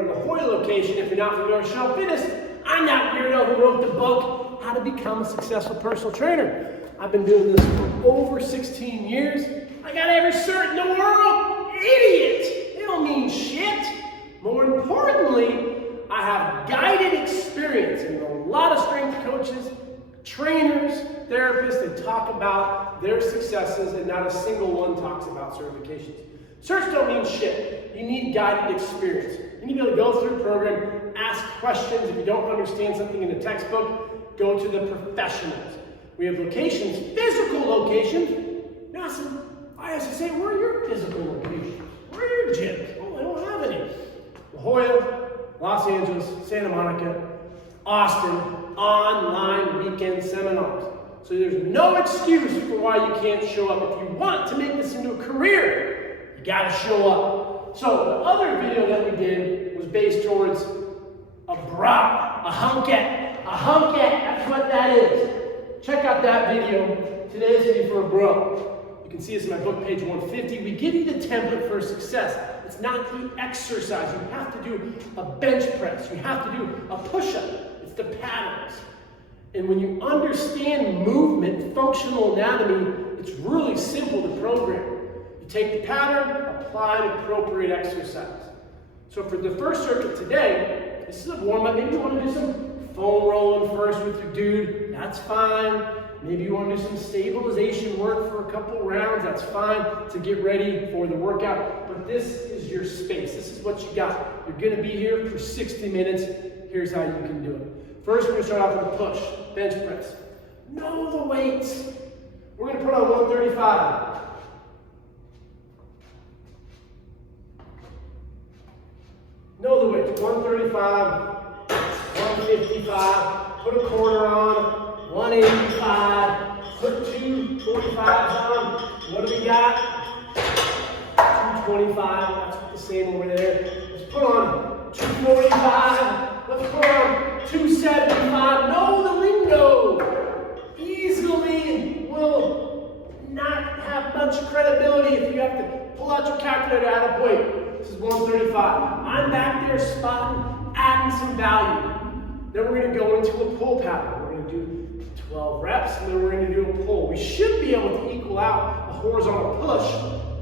to the Hoy location. If you're not familiar with Up Fitness, I'm that weirdo who wrote the book, How to Become a Successful Personal Trainer. I've been doing this for over 16 years. I got every cert in the world. Idiot! They don't mean shit. More importantly, I have guided experience and a lot of strength coaches, trainers, therapists that talk about their successes, and not a single one talks about certifications. Certs don't mean shit. You need guided experience. You need to be able to go through a program, ask questions. If you don't understand something in the textbook, go to the professionals. We have locations, physical locations. NASM, ISSA, where are your physical locations? Where are your gyms? Oh, I don't have any. La Jolla, Los Angeles, Santa Monica, Austin, online weekend seminars. So there's no excuse for why you can't show up. If you want to make this into a career, you gotta show up. So the other video that we did was based towards a bra, a hunkette. A hunkette, that's what that is. Check out that video. Today's gonna be for a bro. You can see this in my book, page 150. We give you the template for success. It's not the exercise. You have to do a bench press. You have to do a push-up. It's the patterns. And when you understand movement, functional anatomy, it's really simple to program. You take the pattern, apply an appropriate exercise. So for the first circuit today, this is a warm-up. Maybe you want to do some foam rolling first with your dude. That's fine. Maybe you want to do some stabilization work for a couple rounds. That's fine to get ready for the workout. But this is your space. This is what you got. You're going to be here for 60 minutes. Here's how you can do it. First, we're going to start off with a push, bench press. Know the weights. We're going to put on 135. Know the weights. 135, 155. Put a quarter on. 185, put 245s on. What do we got? 225, that's the same over there. Let's put on 245. Let's put on 275. Know the lingo. Easily will not have much credibility if you have to pull out your calculator out of weight. This is 135. I'm back there spotting, adding some value. Then we're going to go into a pull pattern. We're going to do 12 reps, and then we're going to do a pull. We should be able to equal out a horizontal push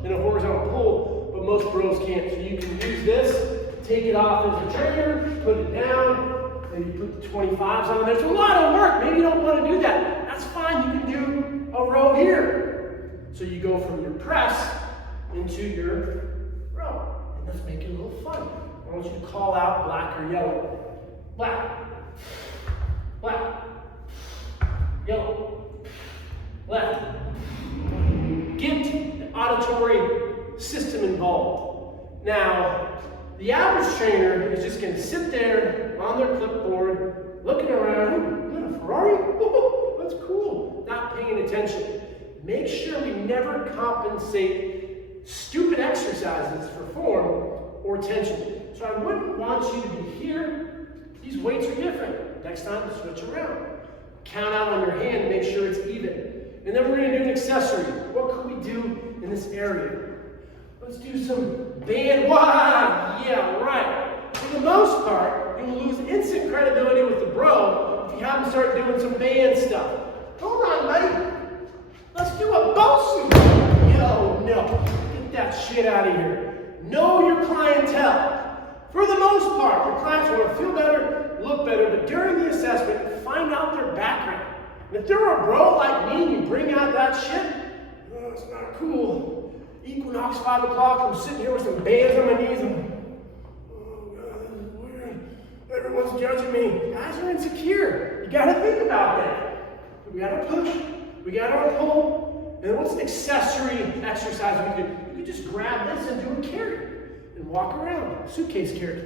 and a horizontal pull, but most bros can't. So you can use this, take it off as a trainer, put it down, maybe put the 25s on there. It's a lot of work. Maybe you don't want to do that. That's fine. You can do a row here. So you go from your press into your row. And let's make it a little fun. I want you to call out black or yellow. Black. Black. Yellow, left. Get the auditory system involved. Now, the average trainer is just going to sit there on their clipboard, looking around. Is that a Ferrari? Oh, that's cool. Not paying attention. Make sure we never compensate stupid exercises for form or tension. So I wouldn't want you to be here. These weights are different. Next time, switch around. Count out on your hand and make sure it's even. And then we're going to do an accessory. What could we do in this area? Let's do some band. Wow, yeah, right. For the most part, you'll lose instant credibility with the bro if you haven't started doing some band stuff. Hold on, buddy. Let's do a BOSU. Yo, no. Get that shit out of here. Know your clientele. For the most part, your clients want to feel better, look better, but during the assessment, find out their background. And if they're a bro like me and you bring out that shit, oh, it's not cool. Equinox 5 o'clock, I'm sitting here with some bands on my knees and, oh God, this is weird. Everyone's judging me. Guys are insecure. You gotta think about that. We gotta push, we gotta pull, and what's an accessory exercise we could? You could just grab this and do a carry. And walk around, suitcase carry.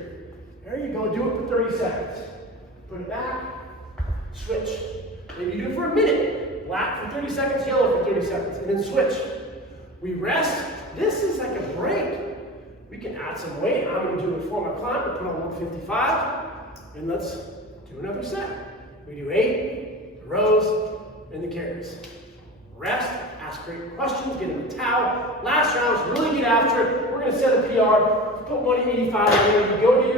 There you go, do it for 30 seconds. Put it back, switch. Maybe you do it for a minute. Black for 30 seconds, yellow for 30 seconds, and then switch. We rest. This is like a break. We can add some weight. I'm going to do it for my client. We'll put on 155, and let's do another set. We do 8, the rows, and the carries. Rest, ask great questions, get them a towel. Last round is really get after it. We're going to set a PR. put 185 in there. You go to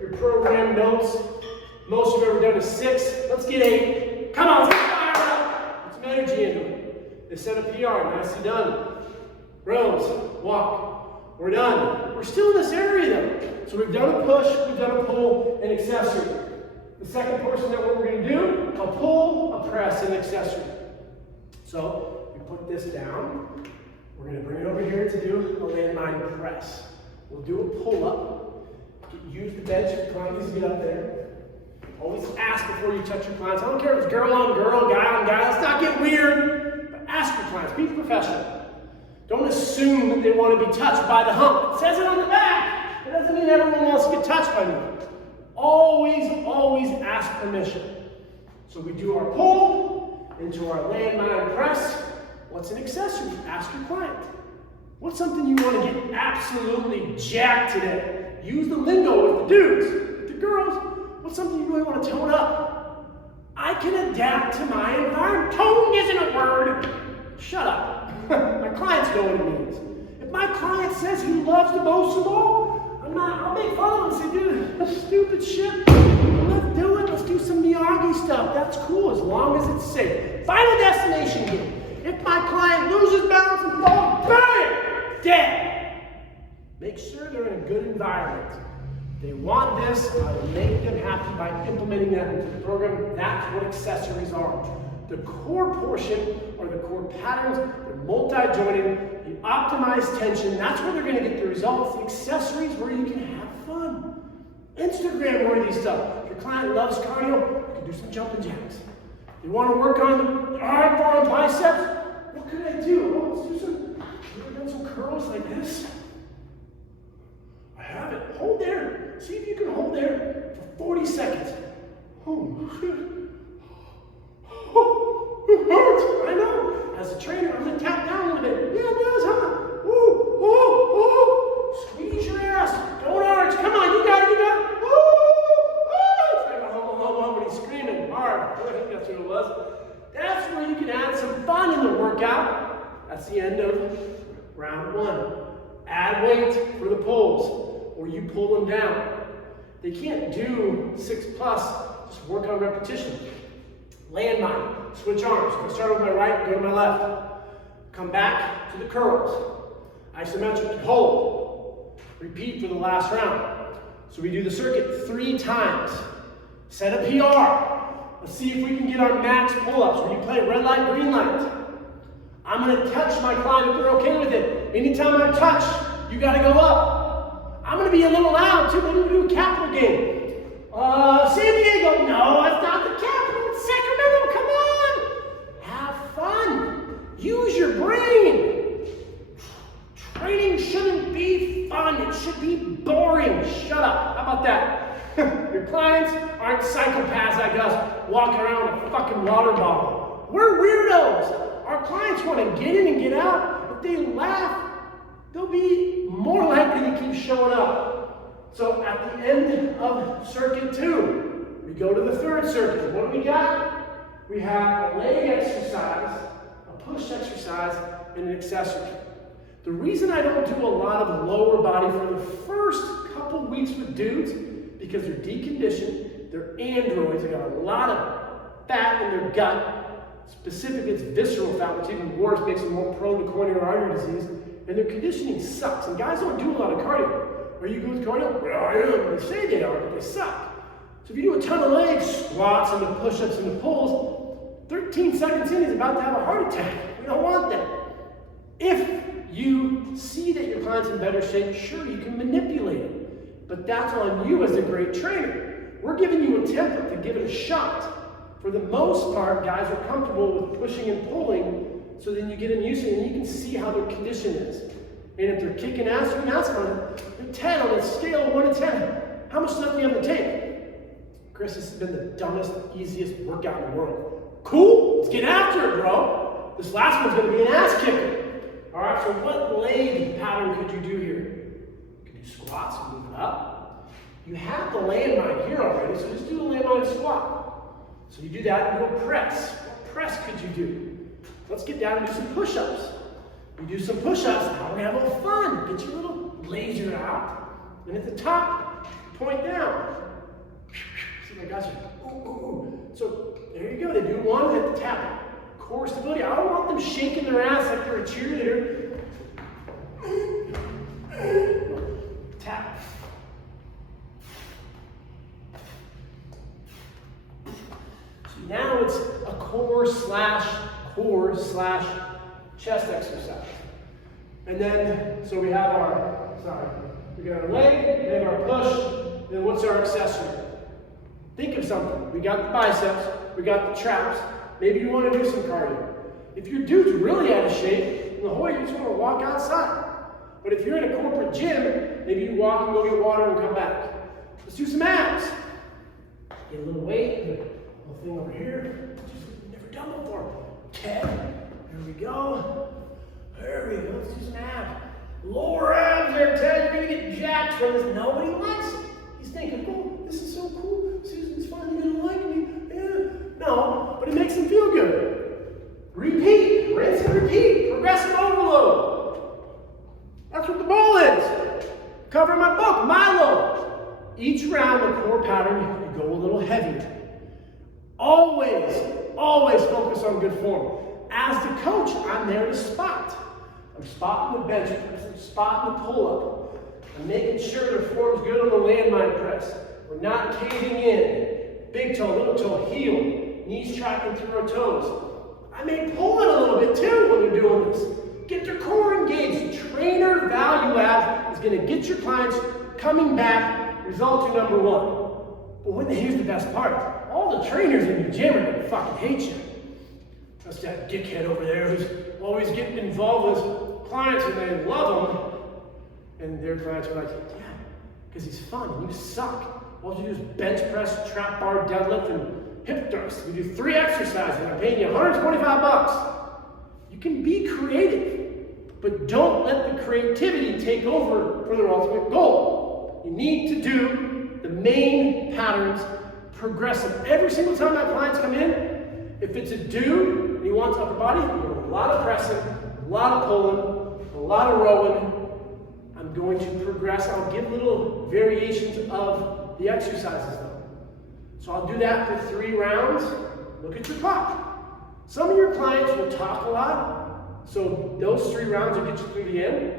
your program notes. Most you've ever done is 6. Let's get 8. Come on, let's fire it up. Put some energy into it. They set a PR. Nicely done. Rows. Walk. We're done. We're still in this area though. So we've done a push, we've done a pull, and accessory. The second portion that what we're going to do, a pull, a press, and accessory. So we put this down. We're going to bring it over here to do a landmine press. We'll do a pull up. Use the bench if the client needs to get up there. Always ask before you touch your clients. I don't care if it's girl on girl, guy on guy. Let's not get weird. But ask your clients. Be professional. Don't assume that they want to be touched by the hump. It says it on the back. It doesn't mean everyone wants to get touched by me. Always ask permission. So we do our pull into our landmine press. What's an accessory? Ask your client. What's something you want to get absolutely jacked today? Use the lingo with the dudes. With the girls, what's something you really want to tone up? I can adapt to my environment. Tone isn't a word. Shut up. My clients know what it means. If my client says he loves the most ball, I'll make fun of him and say, dude, that's stupid shit. Let's do it. Let's do some Miyagi stuff. That's cool as long as it's safe. Final destination game. If my client loses balance and falls, bang, dead. Make sure they're in a good environment. They want this, I will make them happy by implementing that into the program. That's what accessories are. The core portion or the core patterns, they're multi-jointed, you optimize tension, that's where they're going to get the results. The accessories where you can have fun. Instagram worthy stuff. If your client loves cardio, you can do some jumping jacks. You want to work on the hard bar biceps? What could I do? Well, let's do some curls like this. I have it. Hold there. See if you can hold there for 40 seconds. Oh, shit. Oh, it hurts. I know. As a trainer, I'm going to tap down a little bit. Yeah, it does, huh? Ooh, oh, oh. Squeeze your ass. Don't arch. Come on, you got it, you got it. Ooh, ooh. It's like a home when he's screaming hard. I think that's what it was. That's where you can add some fun in the workout. That's the end of round 1. Add weight for the pulls, or you pull them down. They can't do 6+, just work on repetition. Landmine, switch arms. Go start with my right, go to my left. Come back to the curls. Isometric hold. Repeat for the last round. So we do the circuit 3 times. Set a PR. Let's see if we can get our max pull-ups where you play red light, green light. I'm going to touch my client if they're okay with it. Anytime I touch, you got to go up. I'm going to be a little loud too. Maybe we do a capital game. San Diego, no, that's not the capital. It's Sacramento, come on. Have fun. Use your brain. Training shouldn't be fun. It should be boring. Shut up. How about that? Your clients aren't psychopaths like us walking around with a fucking water bottle. We're weirdos. Our clients want to get in and get out. If they laugh, they'll be more likely to keep showing up. So at the end of circuit 2, we go to the 3rd circuit. What do we got? We have a leg exercise, a push exercise, and an accessory. The reason I don't do a lot of lower body for the first couple weeks with dudes, because they're deconditioned, they're androids, they got a lot of fat in their gut. Specifically, it's visceral fat, which even worse, makes them more prone to coronary artery disease. And their conditioning sucks. And guys don't do a lot of cardio. Are you good with cardio? Well, I am. They say they are, but they suck. So if you do a ton of leg squats and the push-ups and the pulls, 13 seconds in, he's about to have a heart attack. We don't want that. If you see that your client's in better shape, sure, you can manipulate him. But that's on you as a great trainer. We're giving you a template to give it a shot. For the most part, guys are comfortable with pushing and pulling, so then you get them used to it and you can see how their condition is. And if they're kicking ass, you can ask them, they're 10 on a scale of 1 to 10. How much stuff do you have to take? Chris, this has been the dumbest, easiest workout in the world. Cool, let's get after it, bro. This last one's gonna be an ass kicker. All right, so what leg pattern could you do here? You could do squats, move it up. You have the landmine here already, so just do the landmine squat. So you do that, you do a press. What press could you do? Let's get down and do some push-ups. You do some push-ups, now we're gonna have a little fun. Get your little laser out. And at the top, point down. See, I got you. Ooh, ooh, ooh. So there you go. They do one at the tap. Core stability. I don't want them shaking their ass like they're a cheerleader. Tap. So now it's a core slash chest exercise. And then, so we have our, we got our leg, we have our push, then what's our accessory? Think of something. We got the biceps, we got the traps. Maybe you want to do some cardio. If your dude's really out of shape, in the whole you just want to walk outside. But if you're in a corporate gym, maybe you walk and go get water and come back. Let's do some abs. Get a little weight, a little thing over here. Just never done before. Ted, here we go. There we go. Let's do some abs. Lower abs there, Ted. You're going to get jacked from this. Nobody likes it. He's thinking, oh, this is so cool. Susan's finally going to like me. Yeah. No, but it makes him feel good. Repeat, rinse and repeat. Progressive overload. That's what the ball is. Cover my book, Milo. Each round, the core pattern, you go a little heavier. Always focus on good form. As the coach, I'm there to spot. I'm spotting the bench press, I'm spotting the pull-up. I'm making sure their form's good on the landmine press. We're not caving in. Big toe, little toe, heel, knees tracking through our toes. I may pull it a little bit too when they're doing this. Get their core engaged. Trainer value add is going to get your clients coming back, result to number one. But here's the best part. All the trainers in your gym are going to fucking hate you. That's that dickhead over there who's always getting involved with clients and they love him. And their clients are like, yeah, because he's fun and you suck. All you do is bench press, trap bar, deadlift, and hip thrust. We do 3 exercises and I'm paying you $125. You can be creative, but don't let the creativity take over for their ultimate goal. You need to do the main patterns progressive. Every single time my clients come in, if it's a dude and he wants upper body, a lot of pressing, a lot of pulling, a lot of rowing. I'm going to progress. I'll give little variations of the exercises though. So I'll do that for 3 rounds. Look at your clock. Some of your clients will talk a lot, so those 3 rounds will get you through the end.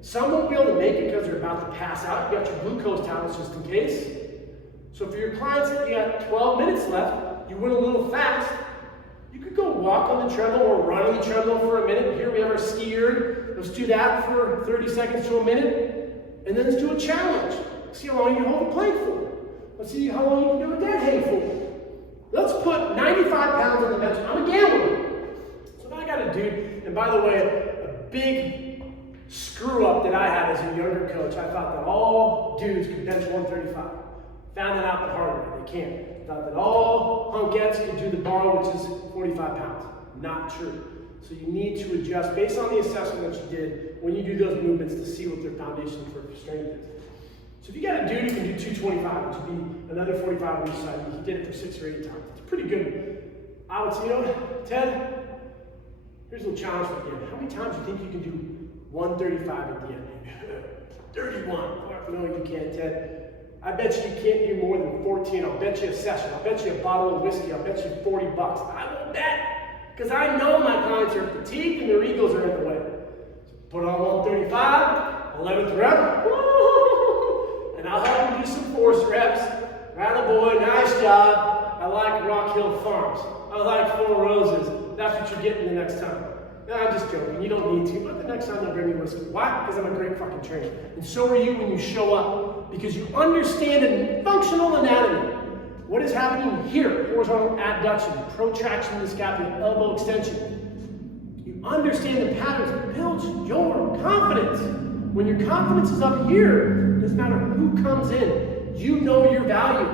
Some won't be able to make it because they're about to pass out. You got your glucose tablets just in case. So for your clients that you got 12 minutes left, you went a little fast, you could go walk on the treadmill or run on the treadmill for a minute. Here we have our skier. Let's do that for 30 seconds to a minute. And then let's do a challenge. See how long you can hold a plank for. Let's see how long you can do a dead hang for. Let's put 95 pounds on the bench. I'm a gambler. So now I got a dude, and by the way, a big screw up that I had as a younger coach. I thought that all dudes could bench 135. Found that out the hard way. They can't. Thought that all hunkettes could do the bar, which is 45 pounds. Not true. So you need to adjust based on the assessment that you did when you do those movements to see what their foundation for strength is. So if you got a dude who can do 225, which would be another 45 on each side, and he did it for 6 or 8 times. It's pretty good. I would say, Ted, here's a little challenge for you. How many times do you think you can do 135 at the end? 31. No, you can't, Ted. I bet you can't do more than 14. I'll bet you a session. I'll bet you a bottle of whiskey. I'll bet you $40. I won't bet, because I know my clients are fatigued and their egos are in the way. So put on 135, 11th rep. And I'll have them do some force reps. Attaboy, nice job. I like Rock Hill Farms. I like 4 Roses. That's what you're getting the next time. No, I'm just joking. You don't need to. But the next time they'll bring me whiskey. Why? Because I'm a great fucking trainer. And so are you when you show up. Because you understand a functional anatomy. What is happening here? Horizontal adduction, protraction of the scapula, elbow extension. You understand the patterns. It builds your confidence. When your confidence is up here, it doesn't matter who comes in. You know your value.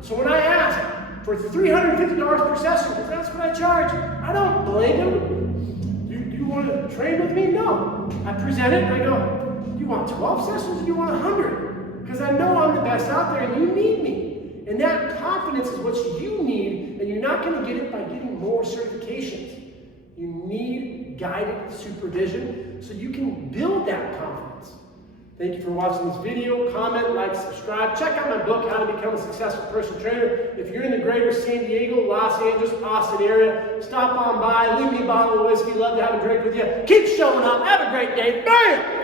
So when I ask for $350 per session, because that's what I charge, I don't blame them. Do you want to train with me? No. I present it and I go, do you want 12 sessions or do you want 100? Because I know I'm the best out there and you need me. And that confidence is what you need, and you're not going to get it by getting more certifications. You need guided supervision so you can build that confidence. Thank you for watching this video. Comment, like, subscribe. Check out my book, How to Become a Successful Personal Trainer. If you're in the greater San Diego, Los Angeles, Austin area, stop on by, leave me a bottle of whiskey. Love to have a drink with you. Keep showing up. Have a great day. Bam!